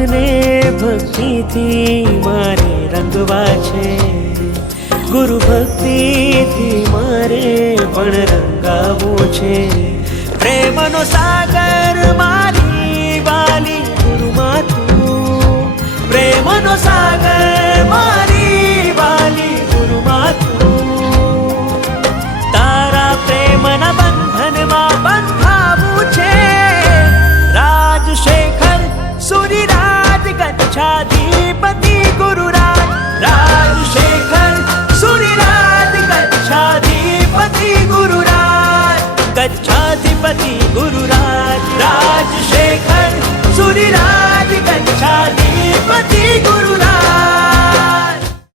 મનને ભક્તિથી મારે રંગવા છે, ગુરુ ભક્તિથી મારે પણ રંગાવું છે. પ્રેમનો સાગર મારી વાલી ગુરુમાં તું, પ્રેમનો સાગર